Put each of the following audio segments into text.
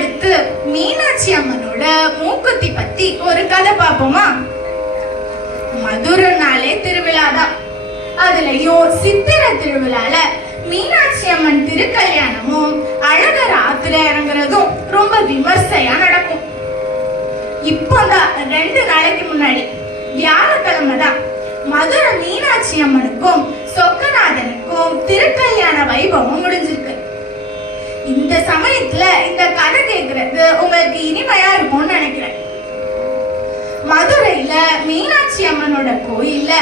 அடுத்து மீனாட்சி அம்மனோட மூக்குத்தி பத்தி ஒரு கதை பார்ப்போமா? மதுரைனாலே திருவிழாதான். அதுலயும் சித்திர திருவிழால மீனாட்சி அம்மன் திருக்கல்யாணமும் அழகர் ஆத்துல இறங்குறதும் ரொம்ப விமர்சையா நடக்கும். இப்போதான் 2 நாளைக்கு முன்னாடி வியாழக்கிழமை தான் மதுரை மீனாட்சி அம்மனுக்கும் சொக்கநாதனுக்கும் திருக்கல்யாண வைபவம் முடிஞ்சிருக்கு. இந்த சமயத்துல இந்த கதை கேட்கறது உங்களுக்கு இனிமையா இருக்கும்னு நினைக்கிறேன். மதுரையில மீனாட்சி அம்மனோட கோயில்ல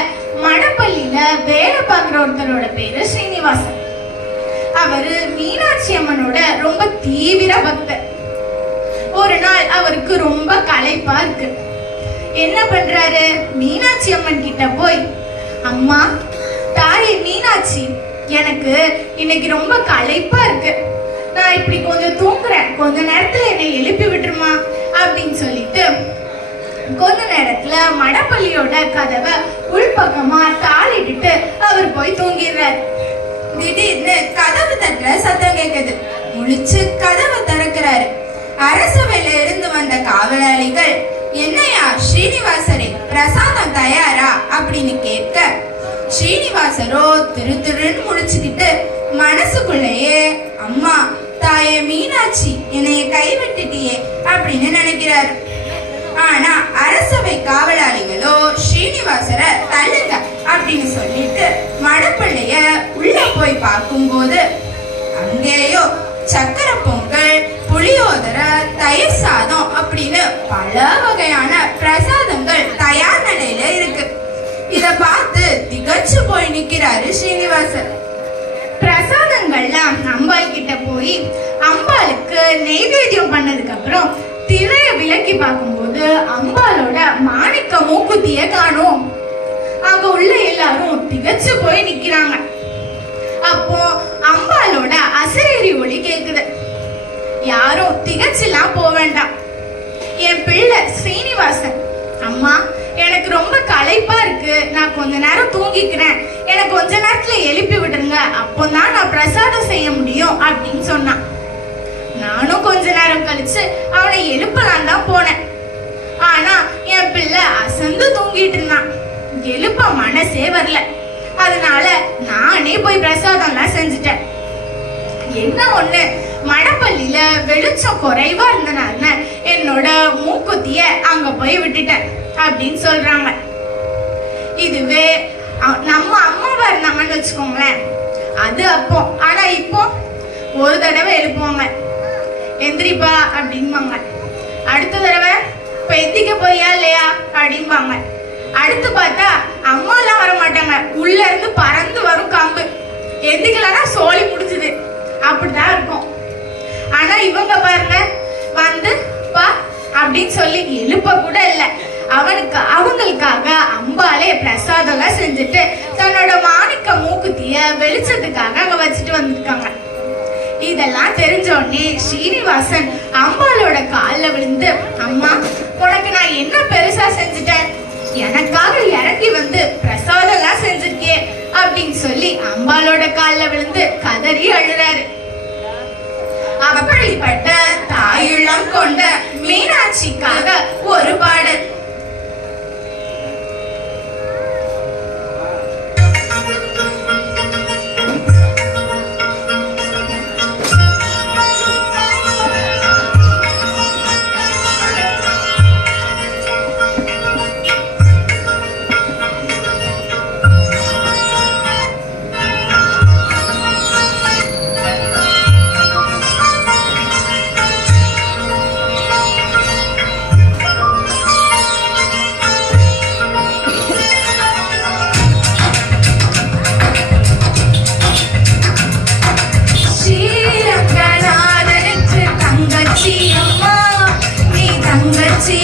மடப்பள்ளியில வேலை பார்க்கிற ஒருத்தரோட பேரு ஸ்ரீனிவாசன். அவரு மீனாட்சி அம்மனோட ரொம்ப தீவிர பக்தர். ஒரு நாள் அவருக்கு ரொம்ப களைப்பா இருக்கு. என்ன பண்றாரு? மீனாட்சி அம்மன் கிட்ட போய், அம்மா, தாயே மீனாட்சி, எனக்கு இன்னைக்கு ரொம்ப களைப்பா இருக்கு. நான் இப்படி கொஞ்சம் தூங்குறேன், கொஞ்ச நேரத்துல என்னை எழுப்பி விட்டுருமா அப்படின்னு சொல்லிட்டு கொஞ்ச நேரத்துல மடப்பள்ளியோட கதவை உள்பக்கமா தாளிட்டு அவர் போய் தூங்கிடுறாரு. திடீர்னு கதவு தட்டுற சத்தம் கேக்குது. முழிச்சு கதவை திறக்கிறாரு. அரசவையில இருந்து வந்த காவலாளிகள், என்னையா ஸ்ரீனிவாசரே, பிரசாதம் தயாரா அப்படின்னு கேட்க, ஸ்ரீனிவாசரோ திருன்னு முழிச்சுக்கிட்டு மனசுக்குள்ளேயே, அம்மா, தாயே மீனாட்சி, என்னைய கைவிட்டுட்டியே அப்படின்னு நினைக்கிறாரு. ஆனா அரசவை காவலாளிகளோ ஸ்ரீனிவாசரை தள்ளுங்க அப்படின்னு சொல்லிட்டு மடப்பள்ளைய உள்ள போய் பார்க்கும்போது அங்கேயோ சக்கரை பொங்கல், புளியோதரை, தயிர் சாதம் அப்படின்னு பல வகையான பிரசாதங்கள் தயார் நிலையில இருக்கு. இத பார்த்து திகச்சு போய் நிக்கிறாரு ஸ்ரீனிவாசர். பிரசாதங்கள்லாம் அம்பாள் கிட்ட போய் அம்பாளுக்கு நெய்வேத்தியம் பண்ணதுக்கு அப்புறம் திரைய விலக்கி பார்க்கும்போது அம்பாலோட மாணிக்க மூக்குத்திய காணோம். அங்க உள்ள எல்லாரும் திகச்சு போய் நிக்கிறாங்க. அப்போ அம்பாலோட அசரீரி ஒளி கேக்குது. யாரும் திகச்செல்லாம் போக வேண்டாம். என் பிள்ளை ஸ்ரீனிவாசன், அம்மா, எனக்கு ரொம்ப களைப்பா இருக்கு, நான் கொஞ்ச நேரம் தூங்கிக்கிறேன், எனக்கு கொஞ்ச நேரத்துல எழுப்பி விட்டுருங்க, அப்போதான் நான் பிரசாதம் செய்ய முடியும் அப்படின்னு சொன்னான். நானும் கொஞ்ச நேரம் கழிச்சு அவனை எழுப்பலாம் தான் போனேன். ஆனா என் பிள்ளை அசந்து தூங்கிட்டு இருந்தான். எழுப்ப மனசே வரல. அதனால நானே போய் பிரசாதம்லாம் செஞ்சுட்டேன். என்ன ஒண்ணு, மடப்பள்ளியில வெளிச்சம் குறைவா இருந்தனால என்னோட மூக்குத்திய அங்க போய் விட்டுட்டேன் அப்படின்னு சொல்றாங்க. இதுவே நம்ம அம்மாவா இருந்தாங்கன்னு வச்சுக்கோங்களேன், அது அப்போ. ஆனா இப்போ ஒரு தடவை எழுப்புவாங்க, எந்திரிப்பா அப்படின்பாங்க. அடுத்த தடவை பெத்திக்க போறியா இல்லையா அப்படின்பாங்க. அடுத்து பார்த்தா அம்மாலாம் வர மாட்டாங்க, உள்ள இருந்து பறந்து வரும் கம்பு. எந்திக்கலன்னா சோழி முடிச்சுது, அப்படிதான் இருக்கும். ஆனா இவங்க பாருங்க, வந்து பா அப்படின்னு சொல்லி எழுப்ப கூட இல்லை. அவங்களுக்காக அம்பாலே பிரசாதம் எல்லாம் செஞ்சுட்டு தன்னோட மாணிக்க மூக்குத்திய வெளிச்சத்துக்காக அங்க வச்சுட்டு வந்திருக்காங்க. இதெல்லாம் தெரிஞ்சோடனே ஸ்ரீனிவாசன் அம்பாலோட காலில் விழுந்து, அம்மா, உனக்கு நான் என்ன பெருசா செஞ்சுட்டேன், எனக்காக இறங்கி வந்து பிரசாதம் எல்லாம் செஞ்சிருக்கே அப்படின்னு சொல்லி அம்பாலோட காலில் விழுந்து கதறி அழுறாரு. அப்படிப்பட்ட தாயுள்ளம் கொண்ட மீனாட்சிக்காக ஒரு பாடல். தங்கச்சி